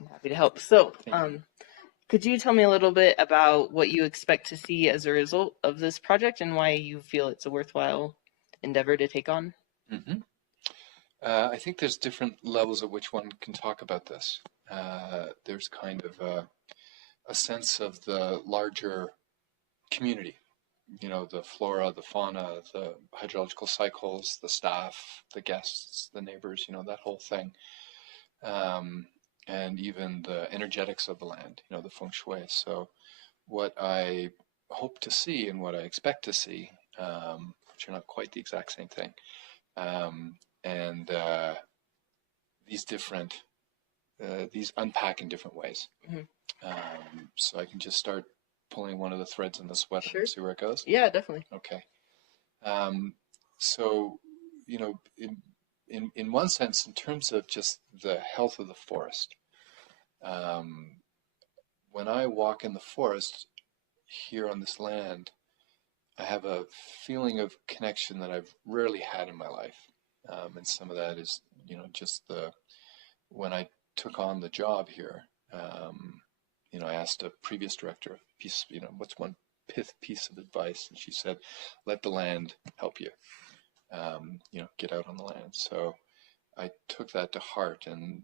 I'm happy to help. So, Thank you. could you tell me a little bit about what you expect to see as a result of this project and why you feel it's a worthwhile endeavor to take on? hmm I think there's different levels at which one can talk about this. There's kind of a sense of the larger community, you know, the flora, the fauna, the hydrological cycles, the staff, the guests, the neighbors, you know, that whole thing. Um, and even the energetics of the land, you know, the feng shui. So what I hope to see and what I expect to see, which are not quite the exact same thing, um, and these different, these unpack in different ways. Hmm. So I can just start pulling one of the threads in the sweater Sure. and see where it goes. Yeah, definitely. Okay. Um, so, you know, in one sense, in terms of just the health of the forest, um, when I walk in the forest here on this land, I have a feeling of connection that I've rarely had in my life. And some of that is, you know, just when I took on the job here, you know, I asked a previous director a piece, you know, what's one piece of advice? And she said, let the land help you, you know, get out on the land. So I took that to heart, and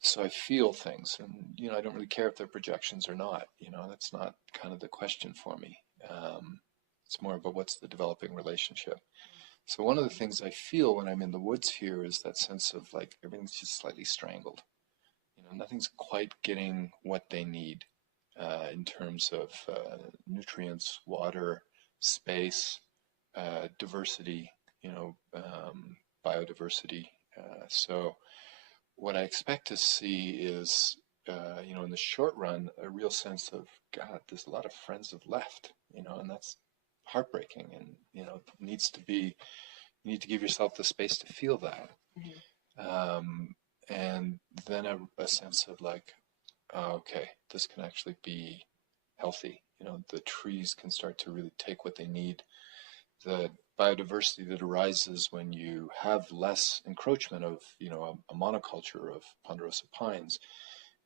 so I feel things, and you know, I don't really care if they're projections or not. You know, that's not kind of the question for me. It's more about what's the developing relationship. So one of the things I feel when I'm in the woods here is that sense of like everything's just slightly strangled. You know, nothing's quite getting what they need in terms of nutrients, water, space, diversity. You know, biodiversity. So what I expect to see is, you know, in the short run, a real sense of, God, there's a lot of friends have left, you know, and that's heartbreaking, and, you know, needs to be, you need to give yourself the space to feel that. Hmm. And then a sense of like, oh, okay, this can actually be healthy. You know, the trees can start to really take what they need. The biodiversity that arises when you have less encroachment of, you know, a monoculture of ponderosa pines,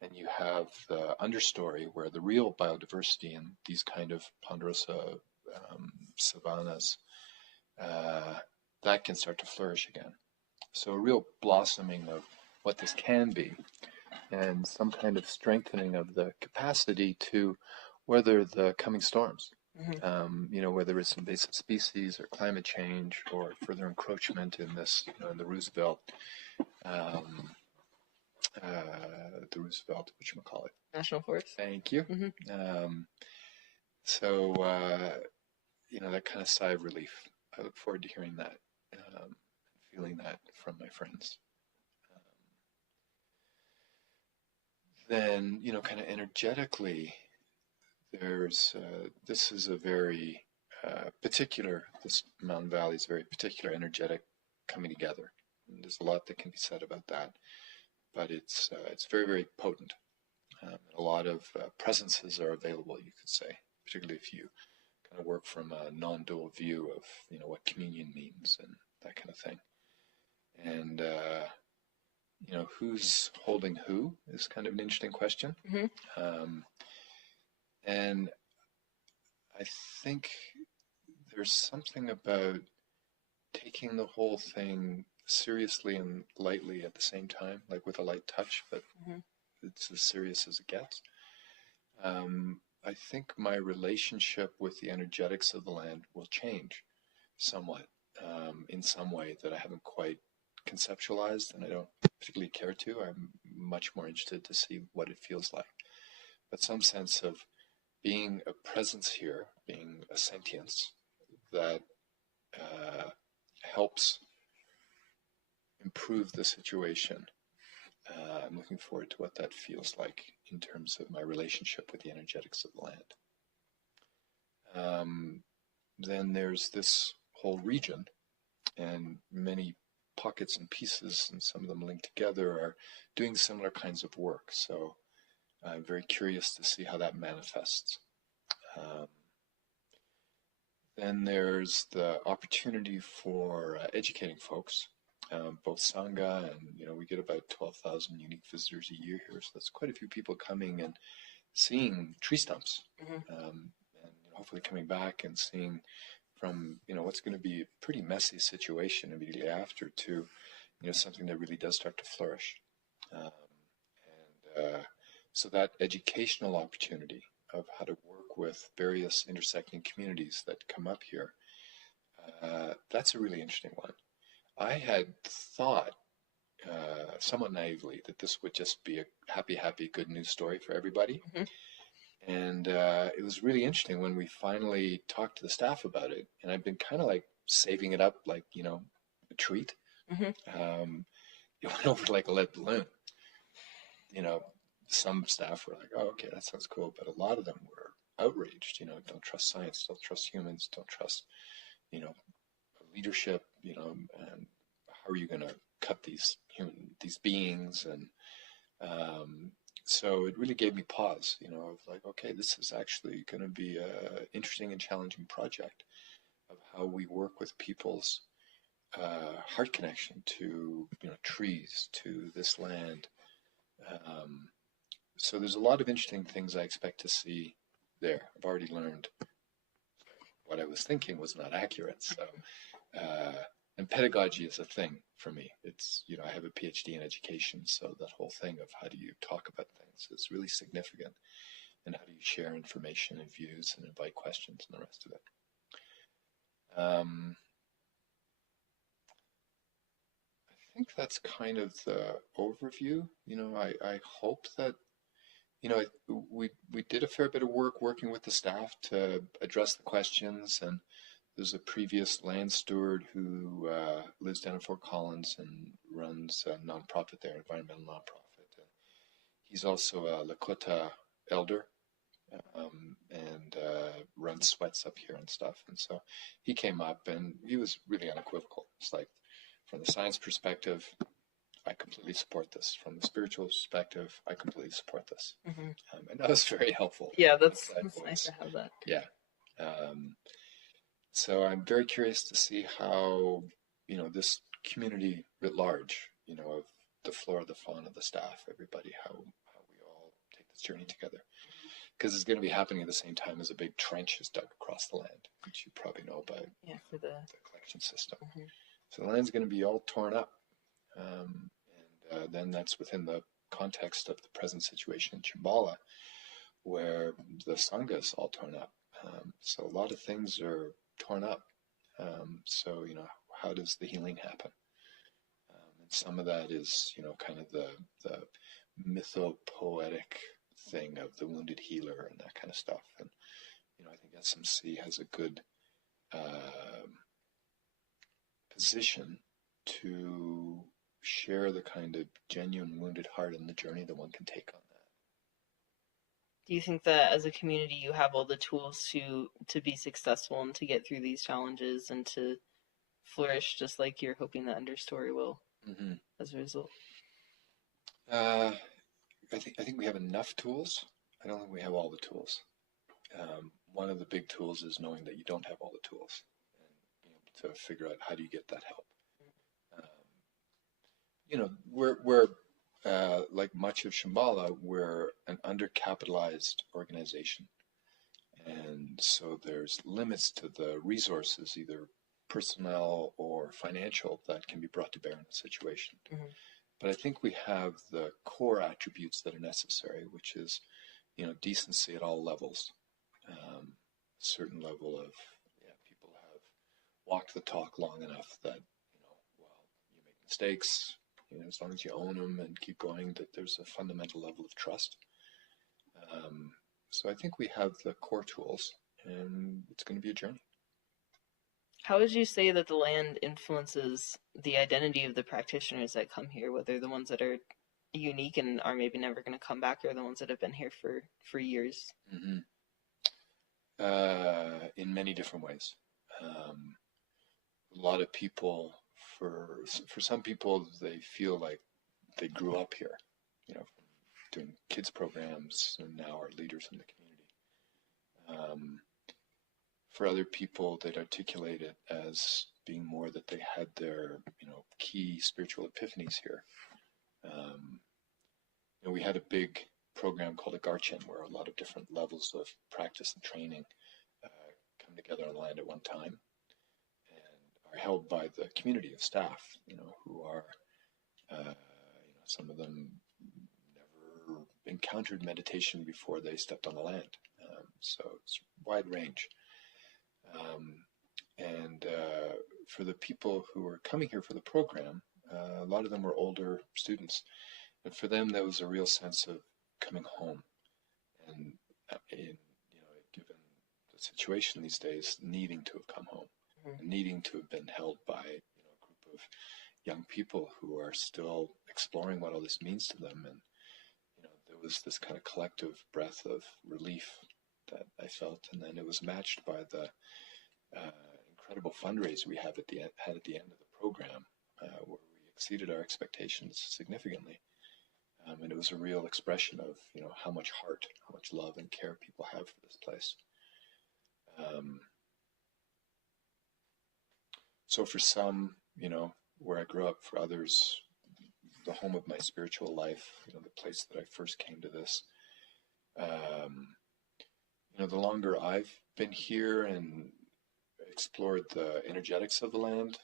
and you have the understory where the real biodiversity in these kind of ponderosa savannas, uh, that can start to flourish again. So a real blossoming of what this can be, and some kind of strengthening of the capacity to weather the coming storms. Hmm. You know, whether it's invasive species or climate change or further encroachment in this, you know, in um, the Roosevelt, whatchamacallit. National Forest. Thank you. Hmm. Um, so, you know, that kind of sigh of relief. I look forward to hearing that, feeling that from my friends. Then, you know, kind of energetically, there's this is a very particular. This mountain valley is very particular, energetic coming together. And there's a lot that can be said about that, but it's very very potent. A lot of presences are available, you could say, particularly if you kind of work from a non-dual view of, you know, what communion means and that kind of thing. And you know, who's holding who is kind of an interesting question. Hmm. Um, and I think there's something about taking the whole thing seriously and lightly at the same time, like with a light touch, but Hmm. it's as serious as it gets. I think my relationship with the energetics of the land will change somewhat, in some way that I haven't quite conceptualized, and I don't particularly care to. I'm much more interested to see what it feels like. But some sense of being a presence here, being a sentience that uh, helps improve the situation. I'm looking forward to what that feels like in terms of my relationship with the energetics of the land. Then there's this whole region, and many pockets and pieces, and some of them linked together, are doing similar kinds of work. So I'm very curious to see how that manifests. Um, then there's the opportunity for educating folks both Sangha and, we get about 12,000 unique visitors a year here. So that's quite a few people coming and seeing tree stumps, and hopefully coming back and seeing from, what's going to be a pretty messy situation immediately after to, something that really does start to flourish. So that educational opportunity of how to work with various intersecting communities that come up here, that's a really interesting one. I had thought, somewhat naively, that this would just be a happy, good news story for everybody. And it was really interesting when we finally talked to the staff about it. And I've been kind of like saving it up like, a treat. It went over like a lead balloon. Some staff were like, oh, okay, that sounds cool. But a lot of them were outraged, don't trust science, don't trust humans, don't trust, leadership, and how are you going to cut these beings? And so it really gave me pause, of like, okay, this is actually going to be a interesting and challenging project of how we work with people's heart connection to, trees, to this land. So there's a lot of interesting things I expect to see there. I've already learned what I was thinking was not accurate. So, and pedagogy is a thing for me. It's, I have a PhD in education, so that whole thing of how do you talk about things is really significant, and how do you share information and views and invite questions and the rest of it. I think that's kind of the overview. I hope that, we did a fair bit of work working with the staff to address the questions, and there's a previous land steward who lives down in Fort Collins and runs a nonprofit there, environmental nonprofit. And he's also a Lakota elder, and runs sweats up here and stuff. And so he came up and he was really unequivocal. It's like, from the science perspective, I completely support this. From the spiritual perspective, I completely support this. And that was very helpful. Yeah, that's nice to have that. Yeah. So I'm very curious to see how, this community writ large, of the flora, the fauna, the staff, everybody, how we all take this journey together. Because it's going to be happening at the same time as a big trench is dug across the land, which you probably know about. Yeah, for the collection system. So the land's going to be all torn up. And then that's within the context of the present situation in Shambhala, where the Sangha is all torn up. So a lot of things are torn up. So, how does the healing happen? And some of that is, kind of the mythopoetic thing of the wounded healer and that kind of stuff. And, I think SMC has a good position to share the kind of genuine wounded heart and the journey that one can take on that. Do you think that as a community you have all the tools to be successful and to get through these challenges and to flourish, just like you're hoping the Understory will as a result? I think we have enough tools. I don't think we have all the tools. One of the big tools is knowing that you don't have all the tools, and being able to figure out how do you get that help. We're like much of Shambhala, we're an undercapitalized organization, and so there's limits to the resources, either personnel or financial, that can be brought to bear in a situation. But I think we have the core attributes that are necessary, which is, decency at all levels. Certain level of, people have walked the talk long enough that, you make mistakes, as long as you own them and keep going, that there's a fundamental level of trust. So I think we have the core tools, and it's going to be a journey. How would you say that the land influences the identity of the practitioners that come here, whether the ones that are unique and are maybe never going to come back, or the ones that have been here for years? In many different ways. A lot of people, for some people, they feel like they grew up here, doing kids programs, and now are leaders in the community. For other people, they'd articulate it as, being more that they had their, key spiritual epiphanies here. We had a big program called a Garchen, where a lot of different levels of practice and training come together on land at one time and are held by the community of staff, who are, some of them never encountered meditation before they stepped on the land. So it's a wide range. And for the people who were coming here for the program, a lot of them were older students. And for them, there was a real sense of coming home. And, given the situation these days, needing to have come home, and needing to have been held by a group of young people who are still exploring what all this means to them. And, there was this kind of collective breath of relief that I felt. And then it was matched by the incredible fundraiser we had at the end of the program, where we exceeded our expectations significantly. And it was a real expression of, how much heart, how much love and care people have for this place. So for some, where I grew up, for others, the home of my spiritual life, the place that I first came to this, the longer I've been here and explored the energetics of the land,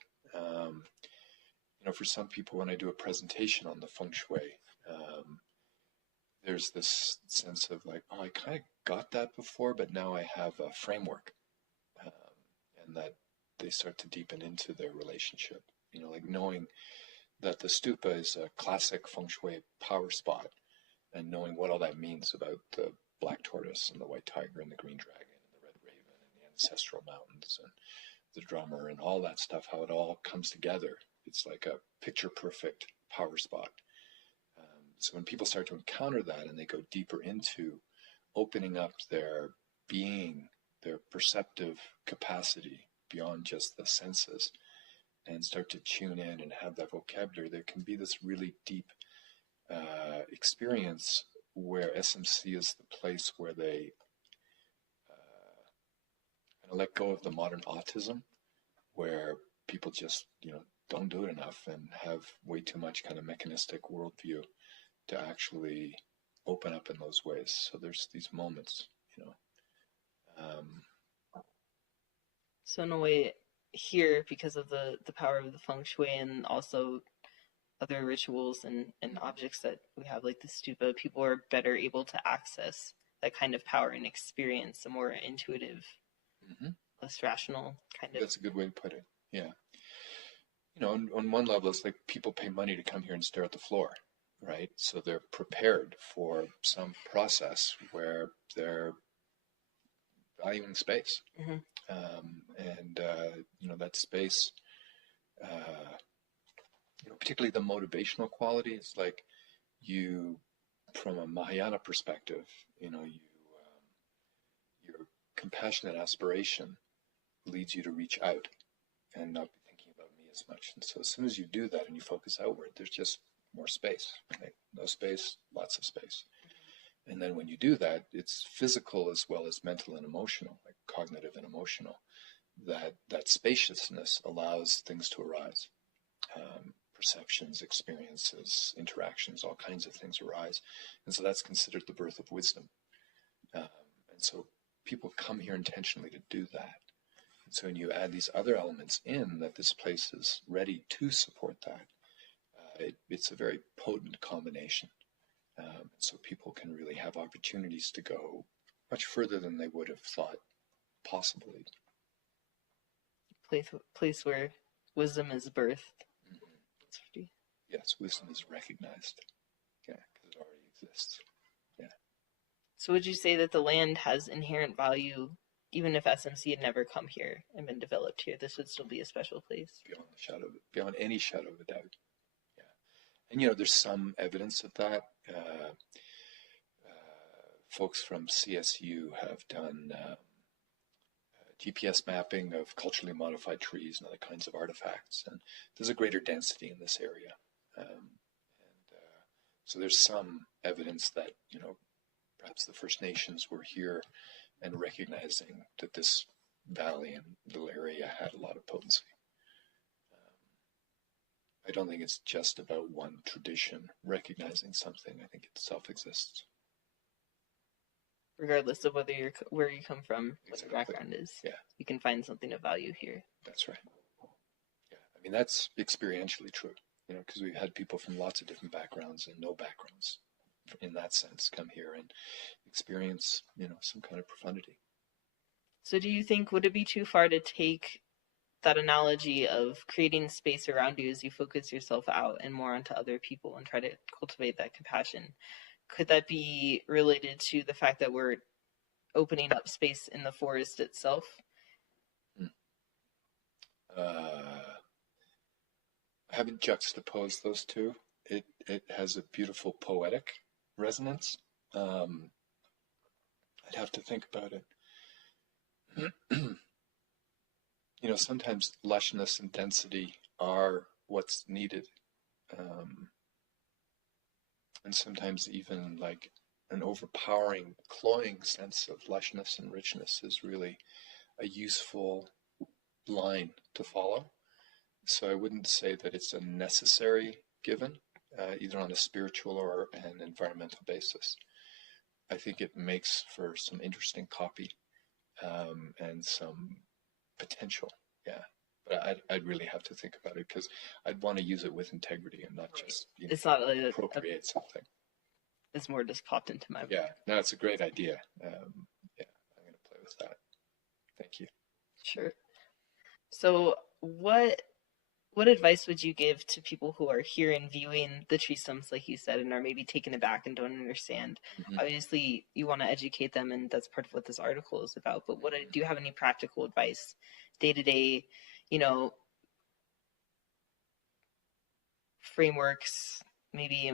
for some people, when I do a presentation on the feng shui, there's this sense of like, oh, I kind of got that before, but now I have a framework, and that they start to deepen into their relationship, like knowing that the stupa is a classic feng shui power spot, and knowing what all that means about the black tortoise and the white tiger and the green dragon and the red raven and the ancestral mountains and the drummer and all that stuff, how it all comes together. It's like a picture perfect power spot. So when people start to encounter that and they go deeper into opening up their being, their perceptive capacity beyond just the senses, and start to tune in and have that vocabulary, there can be this really deep experience where SMC is the place where they kind of let go of the modern autism, where people just, don't do it enough and have way too much kind of mechanistic worldview to actually open up in those ways. So there's these moments, So in a way, here, because of the power of the feng shui and also other rituals and objects that we have, like the stupa, people are better able to access that kind of power and experience a more intuitive, less rational kind of. That's a good way to put it. Yeah. On one level, it's like people pay money to come here and stare at the floor, right? So they're prepared for some process where they're valuing space. That space, particularly the motivational quality, it's like you, from a Mahayana perspective, your compassionate aspiration leads you to reach out and not be thinking about me as much. And so as soon as you do that and you focus outward, there's just more space, right? No space, lots of space. And then when you do that, it's physical as well as mental and emotional, like cognitive and emotional. That spaciousness allows things to arise. Perceptions, experiences, interactions, all kinds of things arise. And so that's considered the birth of wisdom. And so people come here intentionally to do that. And so when you add these other elements in, that this place is ready to support that, it's a very potent combination. So people can really have opportunities to go much further than they would have thought possibly. Place where wisdom is birthed. Yes, wisdom is recognized. Yeah, because it already exists. Yeah. So would you say that the land has inherent value, even if SMC had never come here and been developed here? This would still be a special place? Beyond any shadow of a doubt. Yeah. And there's some evidence of that. Folks from CSU have done GPS mapping of culturally modified trees and other kinds of artifacts, and there's a greater density in this area. So there's some evidence that, perhaps the First Nations were here and recognizing that this valley and little area had a lot of potency. I don't think it's just about one tradition recognizing something. I think it self-exists. Regardless of where you come from, what your Exactly. background is, Yeah, you can find something of value here. that's right. Yeah, I mean that's experientially true. Because we've had people from lots of different backgrounds and no backgrounds in that sense come here and experience, some kind of profundity. So, do you think would it be too far to take that analogy of creating space around you as you focus yourself out and more onto other people and try to cultivate that compassion? Could that be related to the fact that we're opening up space in the forest itself? Hmm. Uh, I haven't juxtaposed those two. It has a beautiful poetic resonance. Um, I'd have to think about it. Sometimes lushness and density are what's needed. Um, and sometimes even like an overpowering, cloying sense of lushness and richness is really a useful line to follow. So I wouldn't say that it's a necessary given, either on a spiritual or an environmental basis. I think it makes for some interesting copy and some potential. Yeah. But I'd really have to think about it because I'd want to use it with integrity and not Right. just, It's not appropriate something. it's more just popped into my mind. Yeah, no, it's a great idea. Yeah, I'm going to play with that. Thank you. Sure. So, what advice would you give to people who are here and viewing the tree stumps, like you said, and are maybe taken aback and don't understand? Hmm. Obviously, you want to educate them, and that's part of what this article is about. But do you have any practical advice, day to day, you know, frameworks, maybe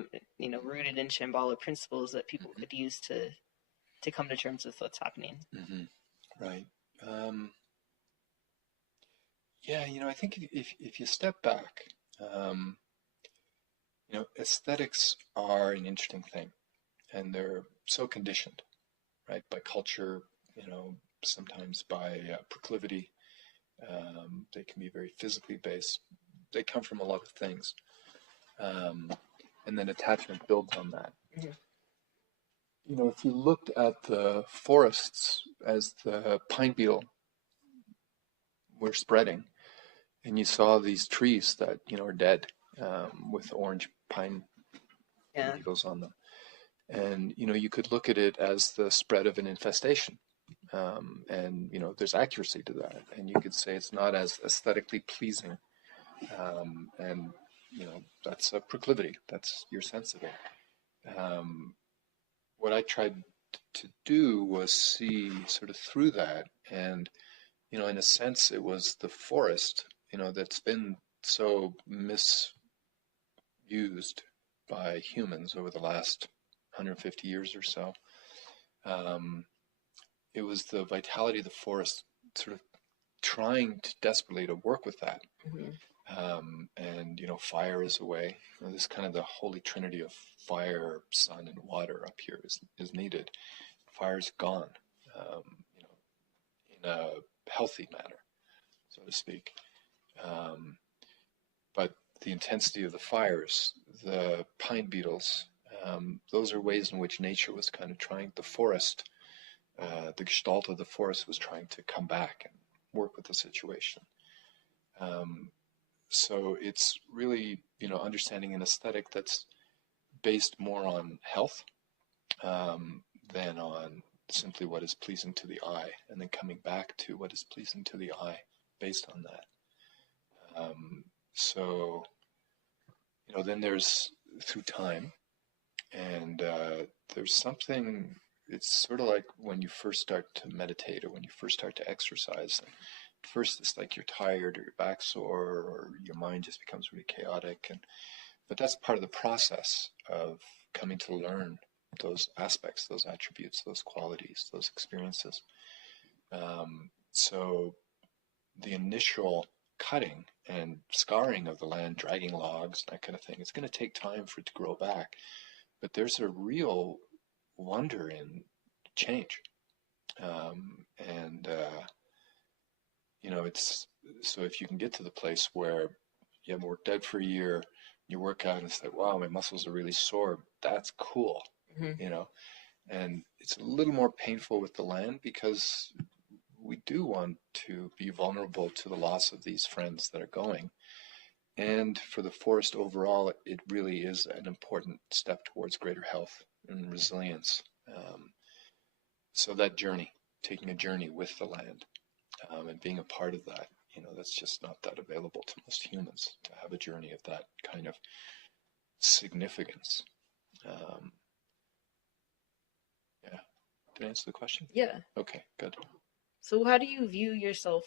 rooted in Shambhala principles that people Hmm. could use to come to terms with what's happening? Hmm. Right. Um, yeah, I think if you step back, um, aesthetics are an interesting thing, and they're so conditioned, right, by culture, sometimes by proclivity. They can be very physically based. They come from a lot of things, um, and then attachment builds on that. Mm-hmm. If you looked at the forests as the pine beetle were spreading, and you saw these trees that are dead with orange pine Yeah. needles on them, and you could look at it as the spread of an infestation, and there's accuracy to that, and you could say it's not as aesthetically pleasing, and that's a proclivity. That's your sense of it. What I tried to do was see sort of through that, and in a sense, it was the forest, that's been so misused by humans over the last 150 years or so. Um, it was the vitality of the forest sort of trying to desperately to work with that. Mm-hmm. And fire is a way. This kind of the holy trinity of fire, sun, and water up here is needed. Fire's gone, um, you know, in a healthy manner, so to speak. Um, but the intensity of the fires, the pine beetles, those are ways in which nature was kind of trying, the forest, the gestalt of the forest was trying to come back and work with the situation. Um, so it's really, understanding an aesthetic that's based more on health than on simply what is pleasing to the eye, and then coming back to what is pleasing to the eye based on that. So then there's through time, and there's something. It's sort of like when you first start to meditate or when you first start to exercise. At first, it's like you're tired or your back's sore or your mind just becomes really chaotic, but that's part of the process of coming to learn those aspects, those attributes, those qualities, those experiences. So the initial cutting and scarring of the land, dragging logs, that kind of thing, it's going to take time for it to grow back. But there's a real wonder in change. And it's so if you can get to the place where you haven't worked out for a year, you work out and it's like, wow, my muscles are really sore. That's cool, Mm-hmm. you know. And it's a little more painful with the land because we do want to be vulnerable to the loss of these friends that are going. And for the forest overall, it really is an important step towards greater health and resilience. So that journey, taking a journey with the land, and being a part of that, that's just not that available to most humans to have a journey of that kind of significance. Um, yeah. Did I answer the question? Yeah. Okay, good. So how do you view yourself?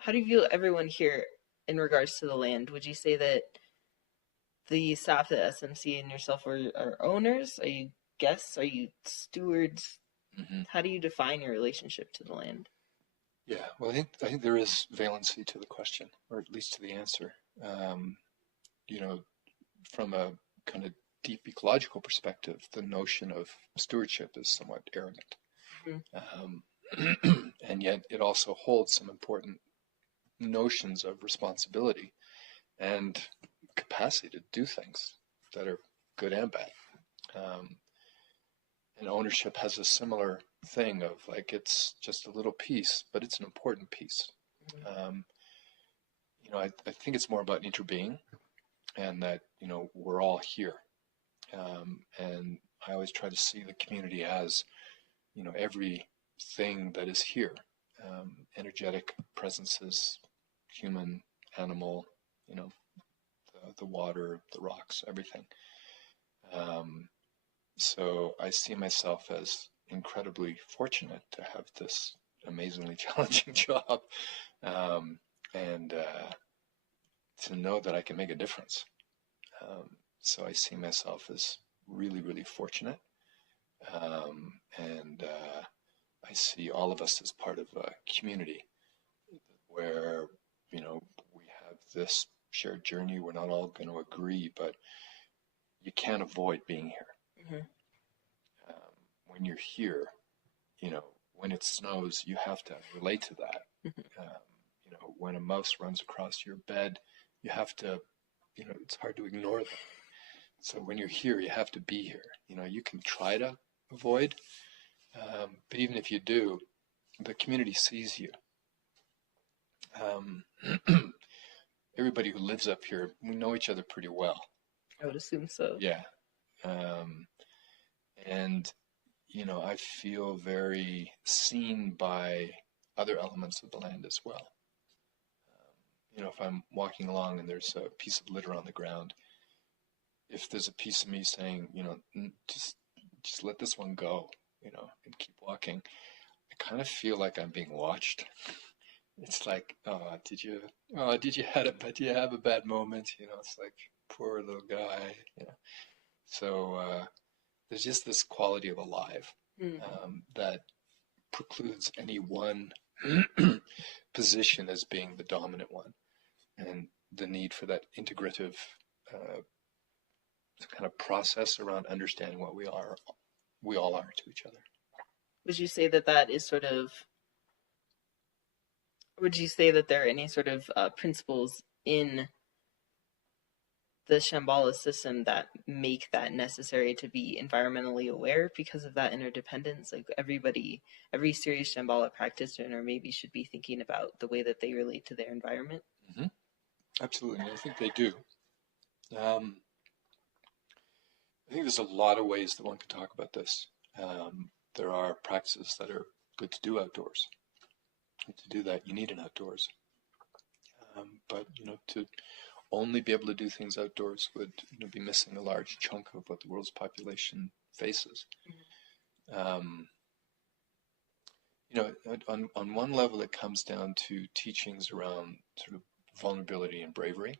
How do you view everyone here in regards to the land? Would you say that the staff at SMC and yourself are owners? Are you guests? Are you stewards? Hmm. How do you define your relationship to the land? Yeah, well, I think there is valency to the question, or at least to the answer. Um, you know, from a kind of deep ecological perspective, the notion of stewardship is somewhat arrogant. Mm-hmm. And yet it also holds some important notions of responsibility and capacity to do things that are good and bad. Um, and ownership has a similar thing of like it's just a little piece, but it's an important piece. Um, I think it's more about interbeing and that, we're all here. And I always try to see the community as, everything that is here, energetic presences, human, animal, you know, the water, the rocks, everything. Um, so I see myself as incredibly fortunate to have this amazingly challenging job, um, and to know that I can make a difference. Um, so I see myself as really, really fortunate. And I see all of us as part of a community where, we have this shared journey. We're not all going to agree, but you can't avoid being here. Mm-hmm. When you're here, when it snows, you have to relate to that. When a mouse runs across your bed, you have to, it's hard to ignore that. So when you're here, you have to be here. You can try to avoid, but even if you do, the community sees you. Um, Everybody who lives up here, we know each other pretty well. I would assume so. Yeah. Um, and, I feel very seen by other elements of the land as well. If I'm walking along and there's a piece of litter on the ground, if there's a piece of me saying, just let this one go, and keep walking, I kind of feel like I'm being watched. It's like, did you have a bad moment? It's like, poor little guy. So there's just this quality of alive, Mm-hmm. that precludes any one position as being the dominant one, and the need for that integrative uh, kind of process around understanding what we all are to each other. Would you say that that is sort of would you say that there are any sort of principles in the Shambhala system that make that necessary to be environmentally aware because of that interdependence? Like every serious Shambhala practitioner maybe should be thinking about the way that they relate to their environment. Mm-hmm. Absolutely, I think they do. Um, I think there's a lot of ways that one can talk about this. There are practices that are good to do outdoors. To do that, you need an outdoors. But to only be able to do things outdoors would be missing a large chunk of what the world's population faces. Um, on one level, it comes down to teachings around sort of vulnerability and bravery,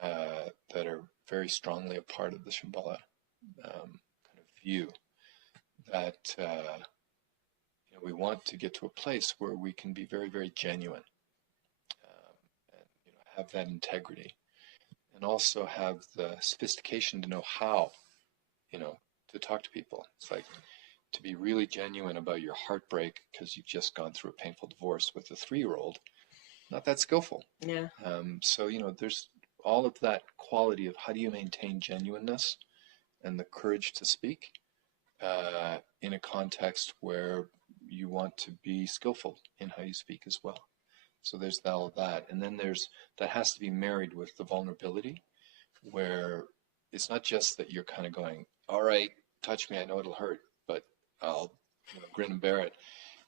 that are very strongly a part of the Shambhala kind of view. That we want to get to a place where we can be very, very genuine, and have that integrity, and also have the sophistication to know how, to talk to people. It's like to be really genuine about your heartbreak because you've just gone through a painful divorce with a 3-year-old. not that skillful. Yeah. So, there's all of that quality of how do you maintain genuineness and the courage to speak in a context where you want to be skillful in how you speak as well. So there's all of that. And then that has to be married with the vulnerability where it's not just that you're kind of going, all right, touch me, I know it'll hurt, but I'll grin and bear it.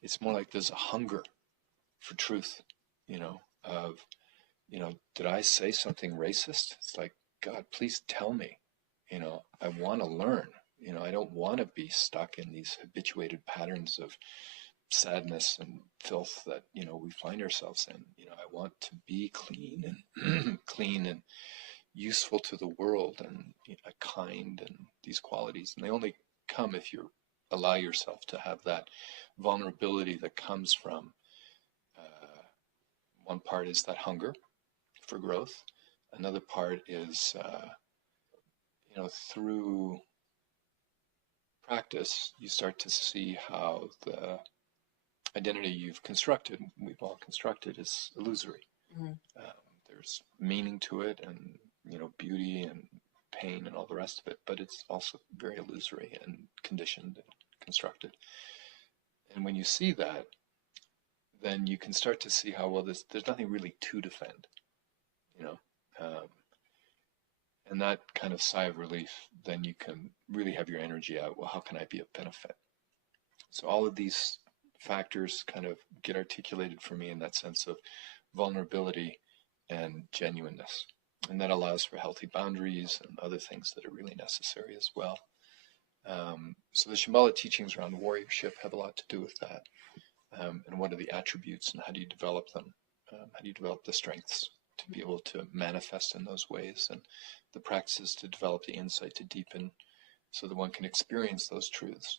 It's more like there's a hunger for truth, of, did I say something racist? It's like, God, please tell me. I want to learn. I don't want to be stuck in these habituated patterns of sadness and filth that, we find ourselves in. I want to be clean and clean and useful to the world and kind and these qualities. And they only come if you allow yourself to have that vulnerability that comes from one part is that hunger for growth. Another part is, through practice, you start to see how the identity you've constructed, we've all constructed, is illusory. Mm-hmm. There's meaning to it and, beauty and pain and all the rest of it, but it's also very illusory and conditioned and constructed. And when you see that, then you can start to see how, well, there's nothing really to defend, and that kind of sigh of relief, then you can really have your energy out. Well, how can I be of benefit? So all of these factors kind of get articulated for me in that sense of vulnerability and genuineness. And that allows for healthy boundaries and other things that are really necessary as well. So the Shambhala teachings around warriorship have a lot to do with that. And what are the attributes and how do you develop them? How do you develop the strengths to be able to manifest in those ways, and the practices to develop the insight to deepen so that one can experience those truths.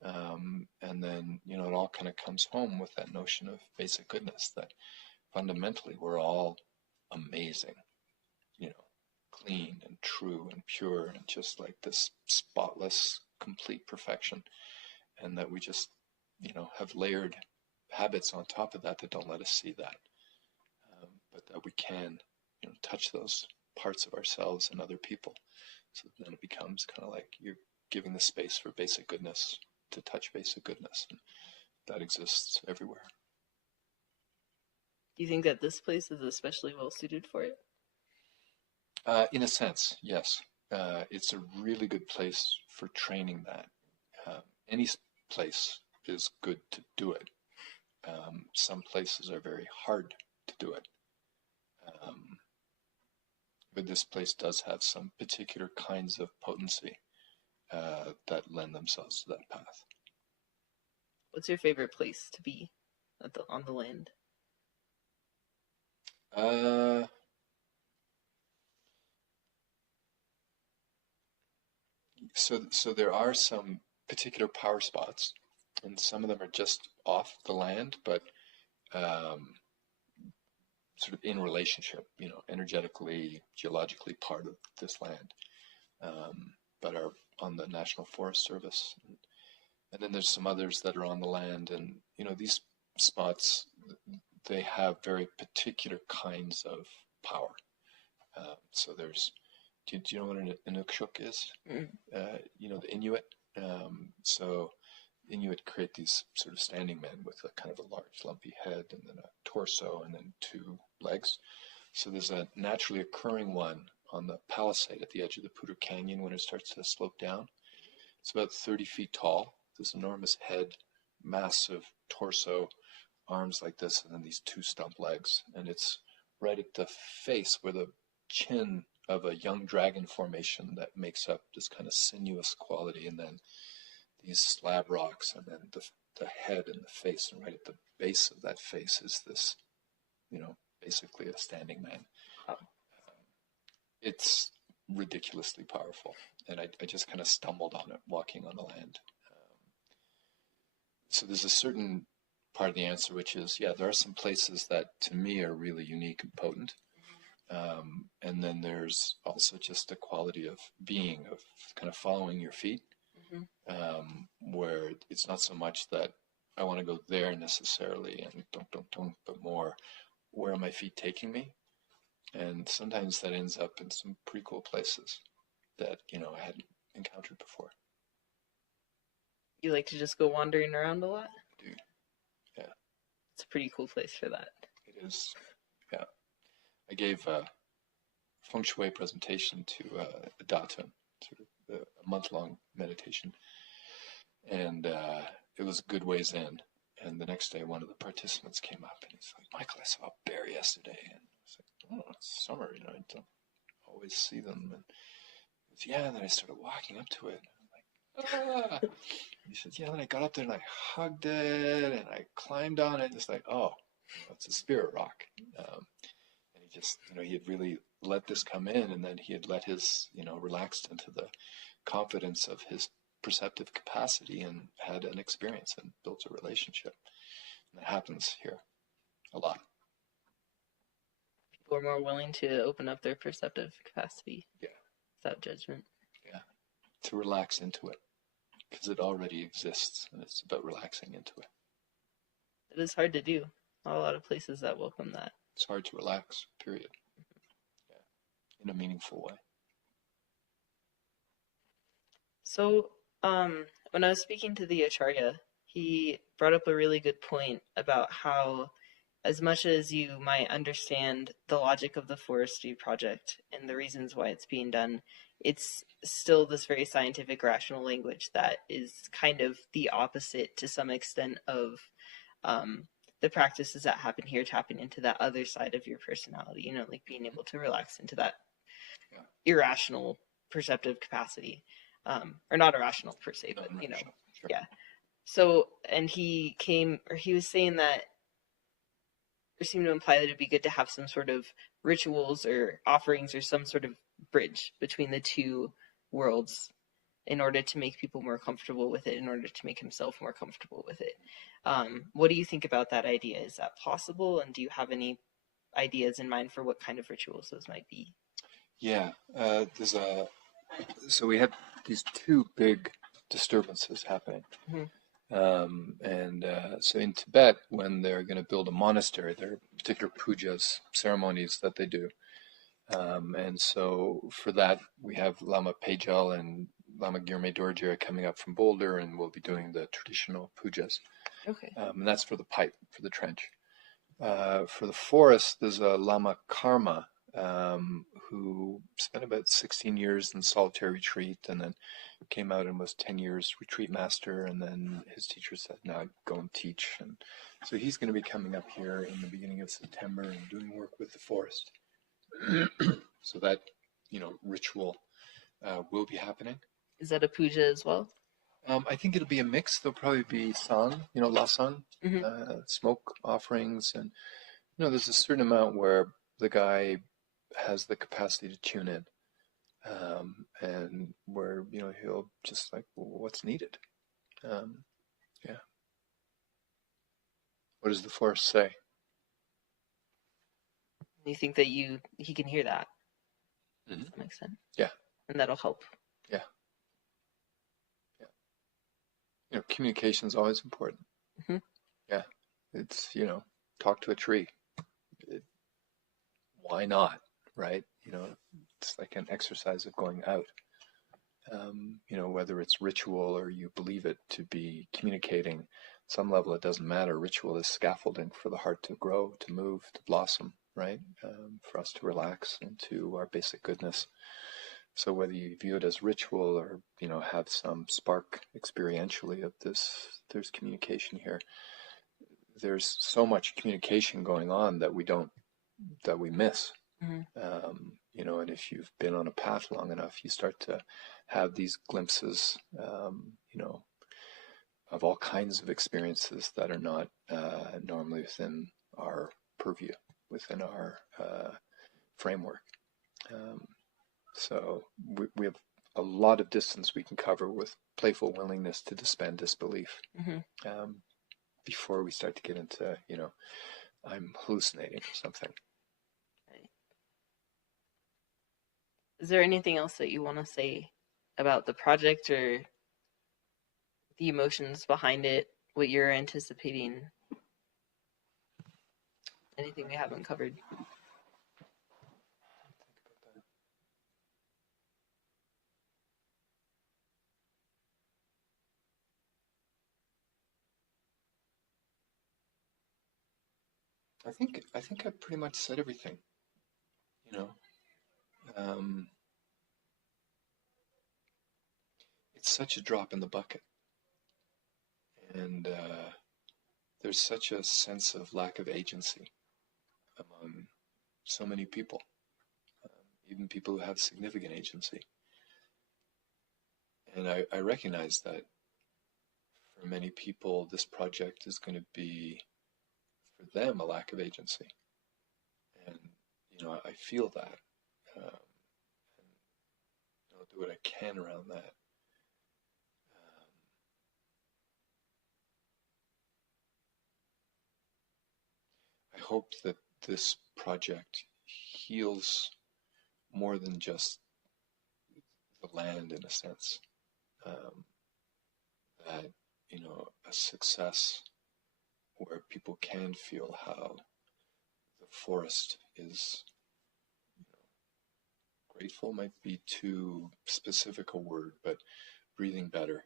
And then, it all kind of comes home with that notion of basic goodness, that fundamentally we're all amazing, clean and true and pure and just like this spotless, complete perfection. And that we just, have layered habits on top of that don't let us see that. But that we can, touch those parts of ourselves and other people. So then it becomes kind of like you're giving the space for basic goodness to touch basic goodness. And that exists everywhere. Do you think that this place is especially well suited for it? In a sense, yes. It's a really good place for training that. Any place is good to do it. Some places are very hard to do it. But this place does have some particular kinds of potency that lend themselves to that path. What's your favorite place to be on the land? So there are some particular power spots, and some of them are just off the land, but sort of in relationship, energetically, geologically part of this land, but are on the National Forest Service. And then there's some others that are on the land, and these spots, they have very particular kinds of power. So there's, do you know what an Inukshuk is? Mm. The Inuit. So Inuit create these sort of standing men with a kind of a large lumpy head and then a torso and then two legs. So there's a naturally occurring one on the palisade at the edge of the Poudre Canyon when it starts to slope down. It's about 30 feet tall, this enormous head, massive torso, arms like this, and then these two stump legs. And it's right at the face where the chin of a young dragon formation that makes up this kind of sinuous quality, and then these slab rocks, and then the head and the face, and right at the base of that face is this, basically a standing man. It's ridiculously powerful, and I just kind of stumbled on it walking on the land. So there's a certain part of the answer, which is, yeah, there are some places that to me are really unique and potent. And then there's also just the quality of being, of kind of following your feet, where it's not so much that I want to go there necessarily and don't, but more, where are my feet taking me? And sometimes that ends up in some pretty cool places that, I hadn't encountered before. You like to just go wandering around a lot? Dude, yeah. It's a pretty cool place for that. It is, yeah. I gave a feng shui presentation to a datin, sort of a month-long meditation, and it was a good ways in. And the next day, one of the participants came up and he's like, "Michael, I saw a bear yesterday." And I was like, "Oh, it's summer, I don't always see them." And he goes, "Yeah." And then I started walking up to it. And I'm like, "Ah!" He said, "Yeah." Then I got up there and I hugged it and I climbed on it. Just like, oh, it's a spirit rock. And he just, he had really let this come in, and then he had let his, relaxed into the confidence of his perceptive capacity and had an experience and built a relationship. And that happens here a lot. People are more willing to open up their perceptive capacity Yeah. without judgment. Yeah. To relax into it, because it already exists, and it's about relaxing into it. It is hard to do. Not a lot of places that welcome that. It's hard to relax, period. Yeah. In a meaningful way. So, when I was speaking to the Acharya, he brought up a really good point about how, as much as you might understand the logic of the forestry project and the reasons why it's being done, it's still this very scientific, rational language that is kind of the opposite to some extent of the practices that happen here, tapping into that other side of your personality, like being able to relax into that irrational perceptive capacity. Or not irrational per se, but sure. yeah. So, and he was saying that, or seemed to imply that it'd be good to have some sort of rituals or offerings or some sort of bridge between the two worlds in order to make people more comfortable with it, in order to make himself more comfortable with it. What do you think about that idea? Is that possible? And do you have any ideas in mind for what kind of rituals those might be? Yeah, so we have these two big disturbances happening. Mm-hmm. So in Tibet, when they're going to build a monastery, there are particular pujas, ceremonies that they do. And so for that, we have Lama Pejal and Lama Gyurme Dorje coming up from Boulder, and we'll be doing the traditional pujas. Okay. And that's for the pipe, for the trench. For the forest, there's a Lama Karma who spent about 16 years in solitary retreat, and then came out and was 10 years retreat master, and then his teacher said, "Now go and teach." And so he's going to be coming up here in the beginning of September and doing work with the forest. So that, ritual will be happening. Is that a puja as well? I think it'll be a mix. There'll probably be sang, lasang, Mm-hmm. smoke offerings, and there's a certain amount where the guy has the capacity to tune in, and where he'll just like, well, what's needed. Yeah. What does the forest say? You think that he can hear that? Mm-hmm. Does that make sense? Yeah. And that'll help. Yeah. Yeah. Communication is always important. Mm-hmm. Yeah. It's, talk to a tree. Why not? Right? It's like an exercise of going out. Whether it's ritual or you believe it to be communicating, some level it doesn't matter. Ritual is scaffolding for the heart to grow, to move, to blossom, right? For us to relax into our basic goodness. So whether you view it as ritual or, have some spark experientially of this, there's communication here. There's so much communication going on that we miss. Mm-hmm. And if you've been on a path long enough, you start to have these glimpses, of all kinds of experiences that are not normally within our purview, within our framework. So we have a lot of distance we can cover with playful willingness to suspend disbelief, before we start to get into, I'm hallucinating or something. Is there anything else that you want to say about the project or the emotions behind it, what you're anticipating? Anything we haven't covered? I think I pretty much said everything, you know. Um, it's such a drop in the bucket, and there's such a sense of lack of agency among so many people, even people who have significant agency. And I recognize that for many people, this project is going to be, for them, a lack of agency. And, I feel that. And I'll do what I can around that. I hope that this project heals more than just the land, in a sense. Um, that, a success where people can feel how the forest is, grateful might be too specific a word, but breathing better,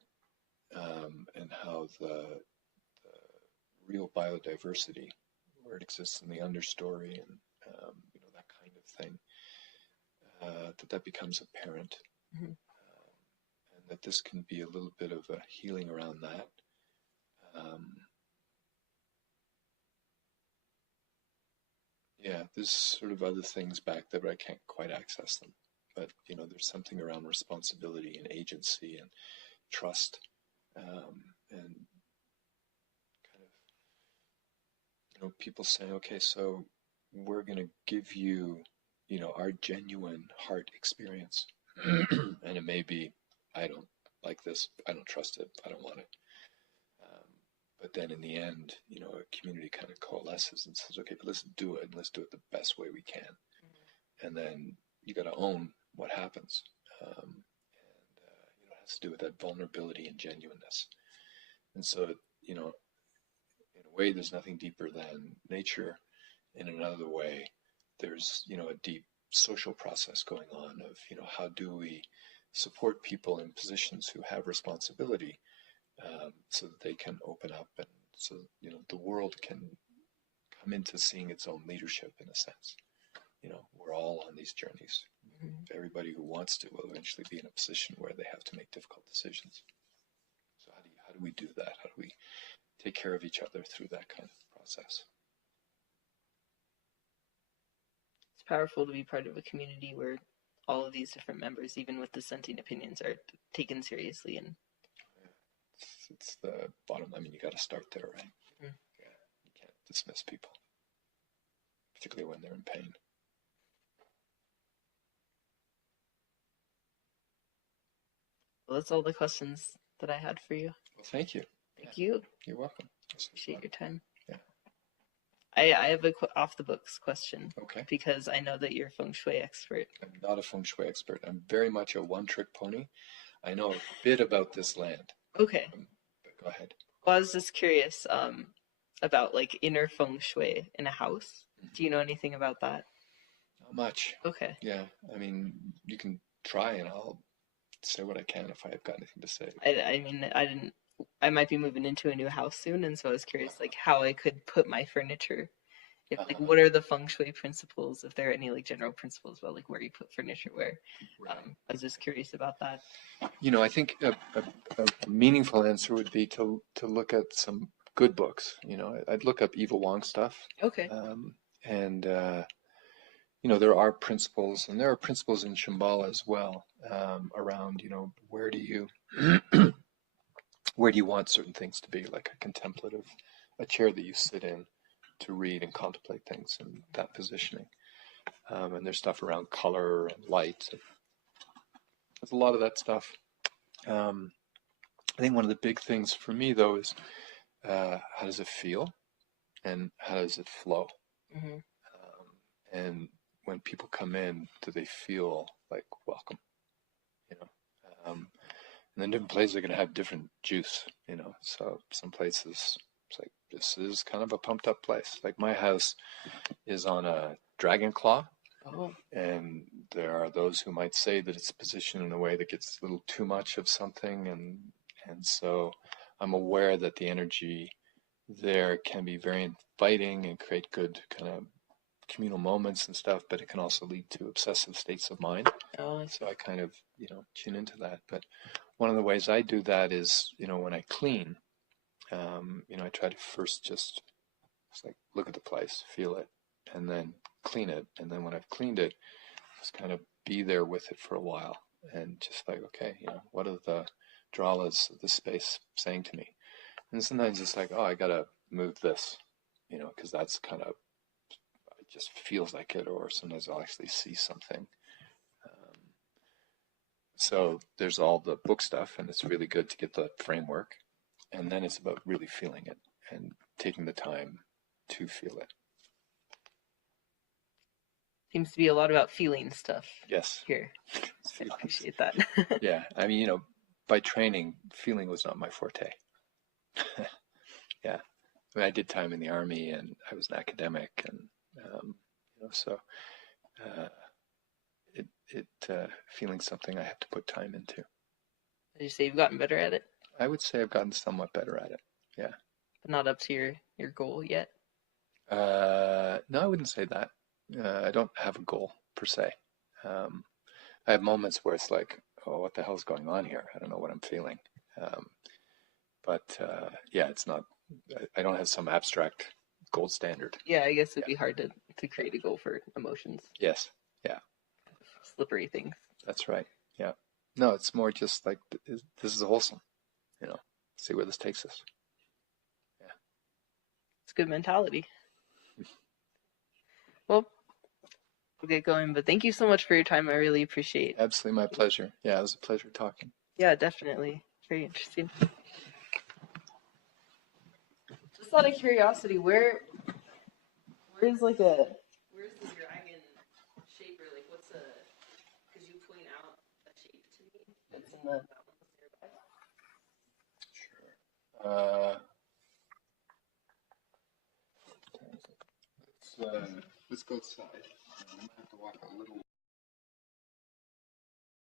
and how the real biodiversity, where it exists in the understory and that kind of thing, that becomes apparent, Mm-hmm. and that this can be a little bit of a healing around that. Yeah, there's sort of other things back there, but I can't quite access them. But there's something around responsibility and agency and trust, and kind of people saying, okay, so we're going to give you, our genuine heart experience, and it may be, I don't like this, I don't trust it, I don't want it. But then in the end, a community kind of coalesces and says, okay, but let's do it, and let's do it the best way we can. And then you got to own what happens. And it has to do with that vulnerability and genuineness. And so, in a way, there's nothing deeper than nature. In another way, there's, a deep social process going on of, how do we support people in positions who have responsibility, so that they can open up, and so, the world can come into seeing its own leadership, in a sense. We're all on these journeys. Mm-hmm. Everybody who wants to will eventually be in a position where they have to make difficult decisions. So how do we do that? How do we take care of each other through that kind of process? It's powerful to be part of a community where all of these different members, even with dissenting opinions, are taken seriously. And it's the bottom. I mean, you got to start there, right? Mm-hmm. Yeah, you can't dismiss people, particularly when they're in pain. Well, that's all the questions that I had for you. Well, thank you. Thank you. You're welcome. Appreciate your time. Yeah. I have a off the books question. Okay. Because I know that you're a feng shui expert. I'm not a feng shui expert. I'm very much a one-trick pony. I know a bit about this land. Okay. But go ahead. Well, I was just curious about like inner feng shui in a house. Mm-hmm. Do you know anything about that? Not much. Okay. Yeah. I mean, you can try, and I'll say what I can if I've got anything to say. I mean, I might be moving into a new house soon, and so I was curious, like, how I could put my furniture. If, like, what are the feng shui principles? If there are any, like, general principles about, like, where you put furniture where. Right. I was just curious about that. I think a meaningful answer would be to look at some good books. I'd look up Eva Wong stuff. Okay. And there are principles, and there are principles in Shambhala as well, around, where do you where do you want certain things to be, like a chair that you sit in to read and contemplate things, and that positioning. And there's stuff around color and light. There's a lot of that stuff. I think one of the big things for me, though, is how does it feel, and how does it flow? Mm-hmm. And when people come in, do they feel like welcome? And then different places are going to have different juice. So some places It's like, this is kind of a pumped up place. Like my house is on a dragon claw, Oh, and there are those who might say that it's positioned in a way that gets a little too much of something, and so I'm aware that the energy there can be very inviting and create good kind of communal moments and stuff, but it can also lead to obsessive states of mind. oh, So I kind of, tune into that. But one of the ways I do that is, when I clean, I try to first just like look at the place, feel it, and then clean it. And then when I've cleaned it, just kind of be there with it for a while and just like, okay, what are the dralas of this space saying to me? And sometimes it's like, oh, I gotta move this, because that's kind of, it just feels like it, or sometimes I'll actually see something. Um, so there's all the book stuff, and it's really good to get the framework. And then it's about really feeling it and taking the time to feel it. seems to be a lot about feeling stuff Yes. here. It's I feelings. appreciate that. Yeah. I mean, by training, feeling was not my forte. Yeah. I mean, I did time in the army and I was an academic, and, so uh, feeling something I have to put time into. Did you say you've gotten better at it? I would say I've gotten somewhat better at it. Yeah. But not up to your goal yet? No, I wouldn't say that. I don't have a goal per se. Um, I have moments where it's like, oh, what the hell's going on here? I don't know what I'm feeling. Um, but yeah, it's not. I don't have some abstract gold standard. Yeah, I guess it'd Yeah. be hard to create a goal for emotions. Yes. Yeah. Slippery things. That's right. Yeah. No, it's more just like this is wholesome. See where this takes us. Yeah. It's good mentality. Well, we'll get going, but thank you so much for your time. I really appreciate. Absolutely my pleasure. Yeah, it was a pleasure talking. Yeah, definitely. Very interesting. Just out of curiosity, where's like where's the dragon shape, or like what's a, could you point out a shape to me that's in the mountains nearby? Sure. Let's go outside. I'm gonna have to walk a little.